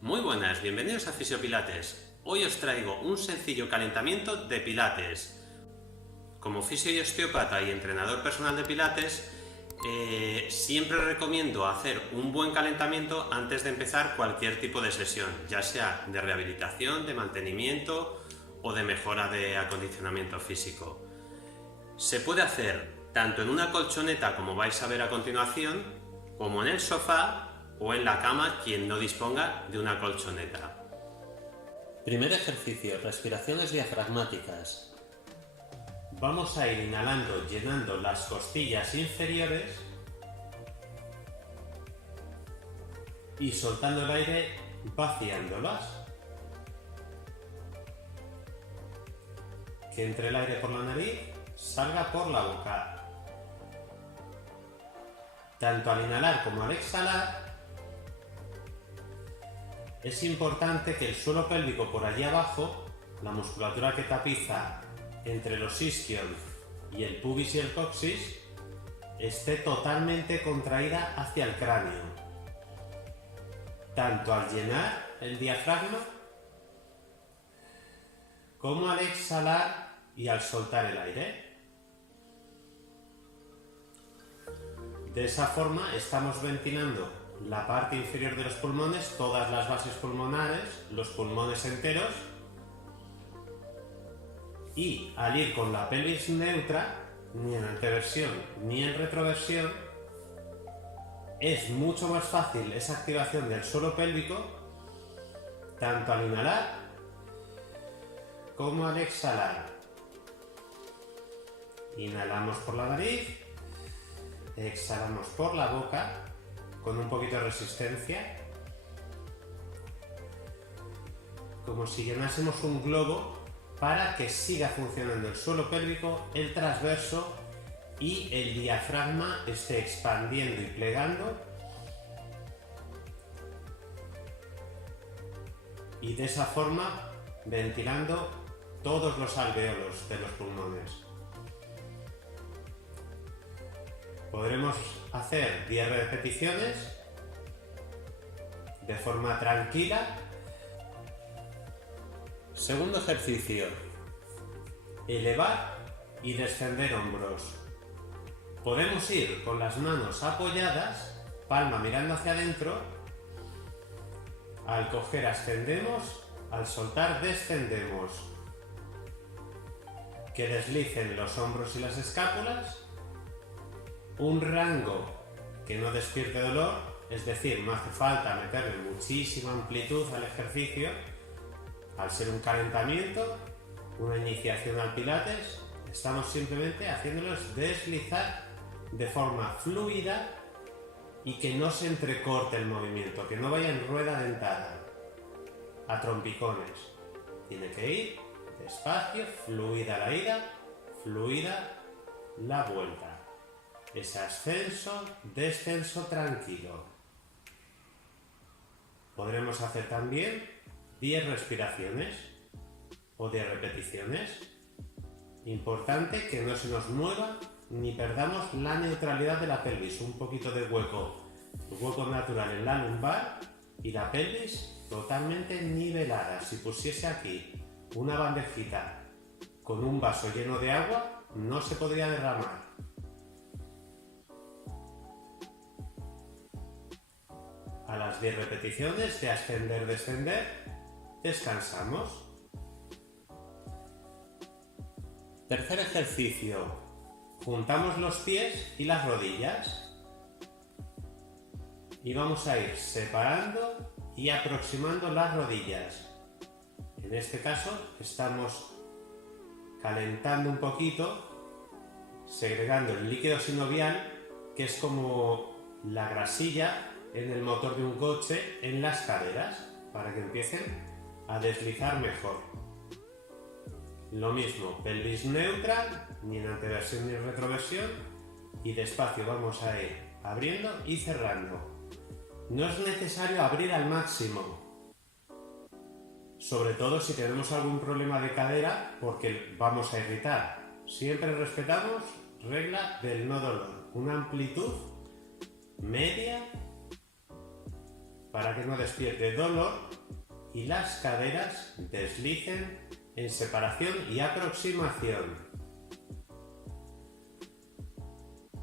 Muy buenas, bienvenidos a Fisiopilates. Hoy os traigo un sencillo calentamiento de pilates. Como fisio y osteópata y entrenador personal de pilates, siempre recomiendo hacer un buen calentamiento antes de empezar cualquier tipo de sesión, ya sea de rehabilitación, de mantenimiento o de mejora de acondicionamiento físico. Se puede hacer tanto en una colchoneta, como vais a ver a continuación, como en el sofá o en la cama quien no disponga de una colchoneta. Primer ejercicio, respiraciones diafragmáticas. Vamos a ir inhalando, llenando las costillas inferiores y soltando el aire, vaciándolas. Que entre el aire por la nariz, salga por la boca. Tanto al inhalar como al exhalar, es importante que el suelo pélvico por allí abajo, la musculatura que tapiza entre los isquios y el pubis y el coxis, esté totalmente contraída hacia el cráneo. Tanto al llenar el diafragma como al exhalar y al soltar el aire. De esa forma estamos ventilando la parte inferior de los pulmones, todas las bases pulmonares, los pulmones enteros, y al ir con la pelvis neutra, ni en anteversión ni en retroversión, es mucho más fácil esa activación del suelo pélvico, tanto al inhalar como al exhalar. Inhalamos por la nariz, exhalamos por la boca, con un poquito de resistencia, como si llenásemos un globo para que siga funcionando el suelo pélvico, el transverso y el diafragma esté expandiendo y plegando, y de esa forma ventilando todos los alvéolos de los pulmones. Podremos hacer 10 repeticiones de forma tranquila. Segundo ejercicio, elevar y descender hombros. Podemos ir con las manos apoyadas, palma mirando hacia adentro. Al coger ascendemos, al soltar descendemos. Que deslicen los hombros y las escápulas. Un rango que no despierte dolor, es decir, no hace falta meterle muchísima amplitud al ejercicio. Al ser un calentamiento, una iniciación al pilates, estamos simplemente haciéndolos deslizar de forma fluida y que no se entrecorte el movimiento, que no vaya en rueda dentada, a trompicones. Tiene que ir despacio, fluida la ida, fluida la vuelta. Ese ascenso, descenso tranquilo. Podremos hacer también 10 respiraciones o 10 repeticiones. Importante que no se nos mueva ni perdamos la neutralidad de la pelvis. Un poquito de hueco natural en la lumbar y la pelvis totalmente nivelada. Si pusiese aquí una bandejita con un vaso lleno de agua, no se podría derramar. A las 10 repeticiones de ascender-descender, descansamos. Tercer ejercicio, juntamos los pies y las rodillas y vamos a ir separando y aproximando las rodillas. En este caso estamos calentando un poquito, segregando el líquido sinovial, que es como la grasilla en el motor de un coche, en las caderas, para que empiecen a deslizar mejor. Lo mismo, pelvis neutra, ni en anteversión ni en retroversión, y despacio vamos a ir abriendo y cerrando. No es necesario abrir al máximo, sobre todo si tenemos algún problema de cadera, porque vamos a irritar. Siempre respetamos regla del no dolor, una amplitud media para que no despierte dolor y las caderas deslicen en separación y aproximación.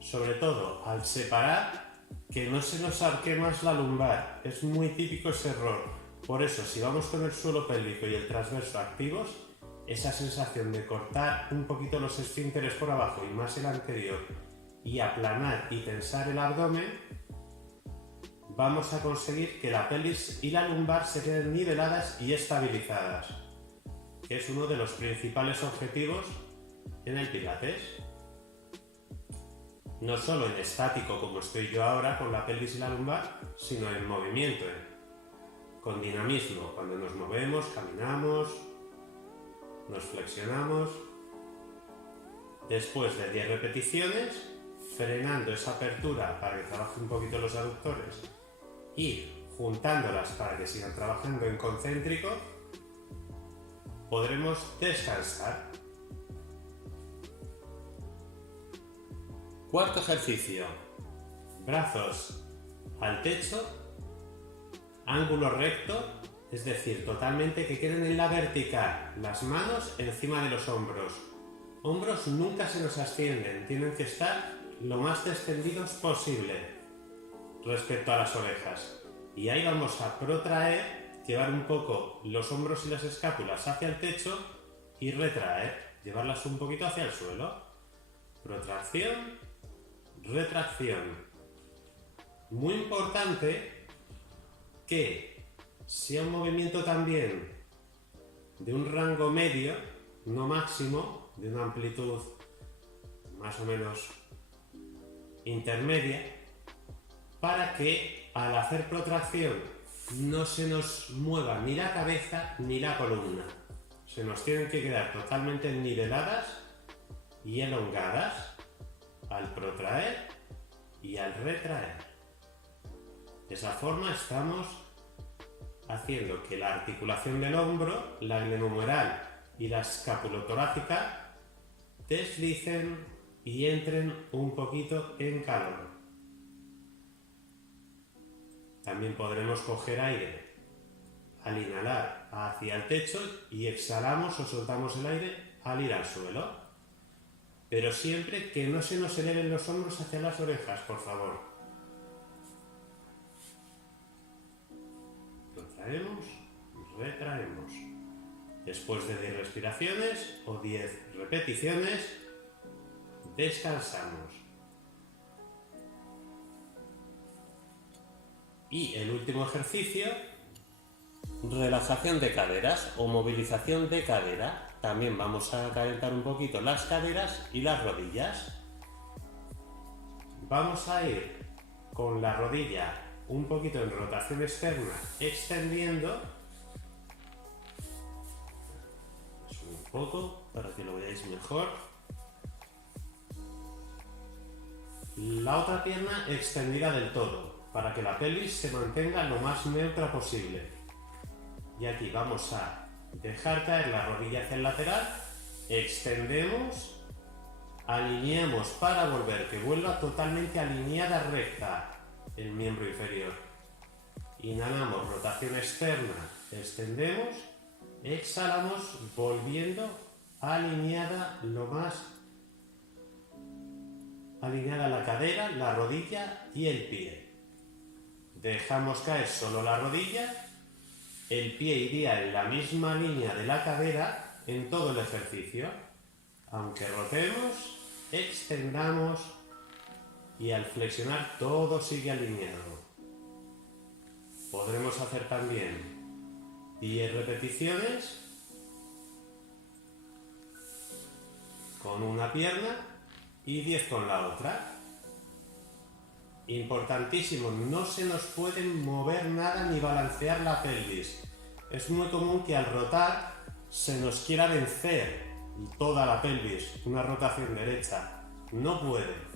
Sobre todo al separar, que no se nos arque más la lumbar, es muy típico ese error. Por eso, si vamos con el suelo pélvico y el transverso activos, esa sensación de cortar un poquito los esfínteres por abajo y más el anterior y aplanar y tensar el abdomen, vamos a conseguir que la pelvis y la lumbar se queden niveladas y estabilizadas, que es uno de los principales objetivos en el Pilates. No solo en estático como estoy yo ahora con la pelvis y la lumbar, sino en movimiento, con dinamismo, cuando nos movemos, caminamos, nos flexionamos. Después de 10 repeticiones, frenando esa apertura para que trabajen un poquito los aductores y juntándolas para que sigan trabajando en concéntrico, podremos descansar. Cuarto ejercicio. Brazos al techo, ángulo recto, es decir, totalmente que queden en la vertical, las manos encima de los hombros. Hombros nunca se nos ascienden, tienen que estar lo más descendidos posible respecto a las orejas. Y ahí vamos a protraer, llevar un poco los hombros y las escápulas hacia el techo y retraer, llevarlas un poquito hacia el suelo. Protracción, retracción. Muy importante que sea un movimiento también de un rango medio, no máximo, de una amplitud más o menos intermedia, para que al hacer protracción no se nos mueva ni la cabeza ni la columna. Se nos tienen que quedar totalmente niveladas y elongadas al protraer y al retraer. De esa forma estamos haciendo que la articulación del hombro, la glenohumeral y la escapulotorácica deslicen y entren un poquito en calor. También podremos coger aire al inhalar hacia el techo y exhalamos o soltamos el aire al ir al suelo. Pero siempre que no se nos eleven los hombros hacia las orejas, por favor. Retraemos, retraemos. Después de 10 respiraciones o 10 repeticiones, descansamos. Y el último ejercicio, relajación de caderas o movilización de cadera. También vamos a calentar un poquito las caderas y las rodillas. Vamos a ir con la rodilla un poquito en rotación externa, extendiendo. Un poco para que lo veáis mejor. La otra pierna extendida del todo, para que la pelvis se mantenga lo más neutra posible. Y aquí vamos a dejar caer la rodilla hacia el lateral, extendemos, alineamos para volver que vuelva totalmente alineada recta el miembro inferior. Inhalamos, rotación externa, extendemos, exhalamos, volviendo alineada lo más alineada la cadera, la rodilla y el pie. Dejamos caer solo la rodilla, el pie iría en la misma línea de la cadera en todo el ejercicio. Aunque rotemos, extendamos y al flexionar todo sigue alineado. Podremos hacer también 10 repeticiones con una pierna y 10 con la otra. Importantísimo, no se nos puede mover nada ni balancear la pelvis. Es muy común que al rotar se nos quiera vencer toda la pelvis, una rotación derecha. No puede.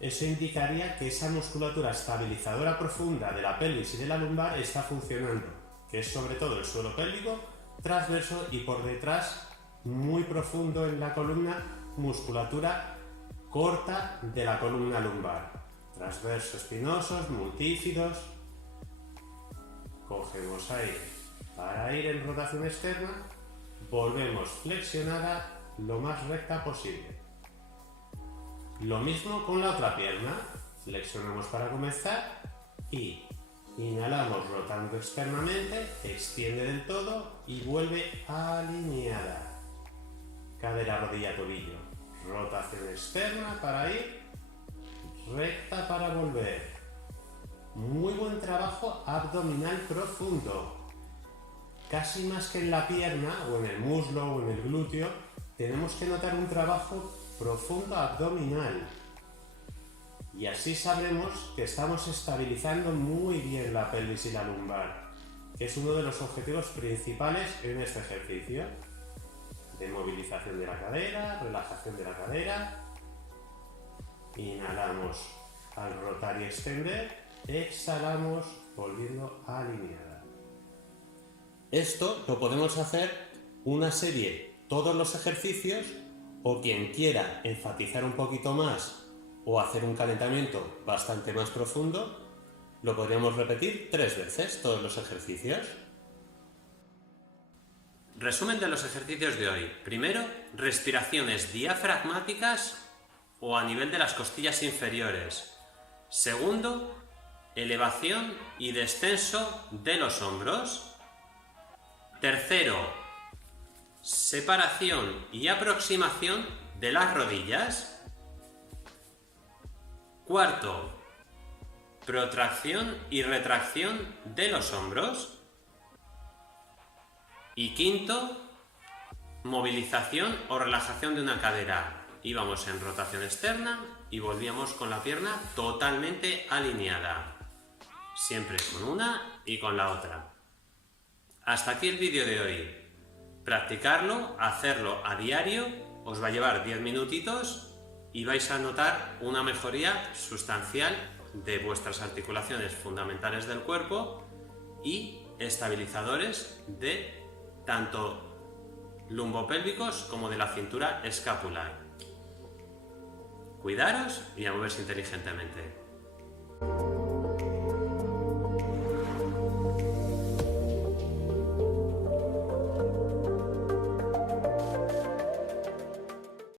Eso indicaría que esa musculatura estabilizadora profunda de la pelvis y de la lumbar está funcionando, que es sobre todo el suelo pélvico, transverso y por detrás, muy profundo en la columna, musculatura corta de la columna lumbar. Transversos espinosos, multífidos. cogemos aire para ir en rotación externa, volvemos flexionada lo más recta posible. Lo mismo con la otra pierna, flexionamos para comenzar y inhalamos rotando externamente, extiende del todo y vuelve alineada. Cadera, rodilla, tobillo, rotación externa para ir, recta para volver. Muy buen trabajo abdominal profundo. Casi más que en la pierna o en el muslo o en el glúteo, tenemos que notar un trabajo profundo abdominal. Y así sabremos que estamos estabilizando muy bien la pelvis y la lumbar, que es uno de los objetivos principales en este ejercicio. De movilización de la cadera, relajación de la cadera. Inhalamos al rotar y extender, exhalamos volviendo alineada. Esto lo podemos hacer una serie, todos los ejercicios, o quien quiera enfatizar un poquito más o hacer un calentamiento bastante más profundo, lo podríamos repetir 3 veces todos los ejercicios. Resumen de los ejercicios de hoy. Primero, respiraciones diafragmáticas o a nivel de las costillas inferiores. Segundo, elevación y descenso de los hombros. Tercero, separación y aproximación de las rodillas. Cuarto, protracción y retracción de los hombros. Y quinto, movilización o relajación de una cadera. Íbamos en rotación externa y volvíamos con la pierna totalmente alineada. Siempre con una y con la otra. Hasta aquí el vídeo de hoy. Practicarlo, hacerlo a diario, os va a llevar 10 minutitos y vais a notar una mejoría sustancial de vuestras articulaciones fundamentales del cuerpo y estabilizadores de tanto lumbopélvicos como de la cintura escapular. Cuidaros y a moverse inteligentemente.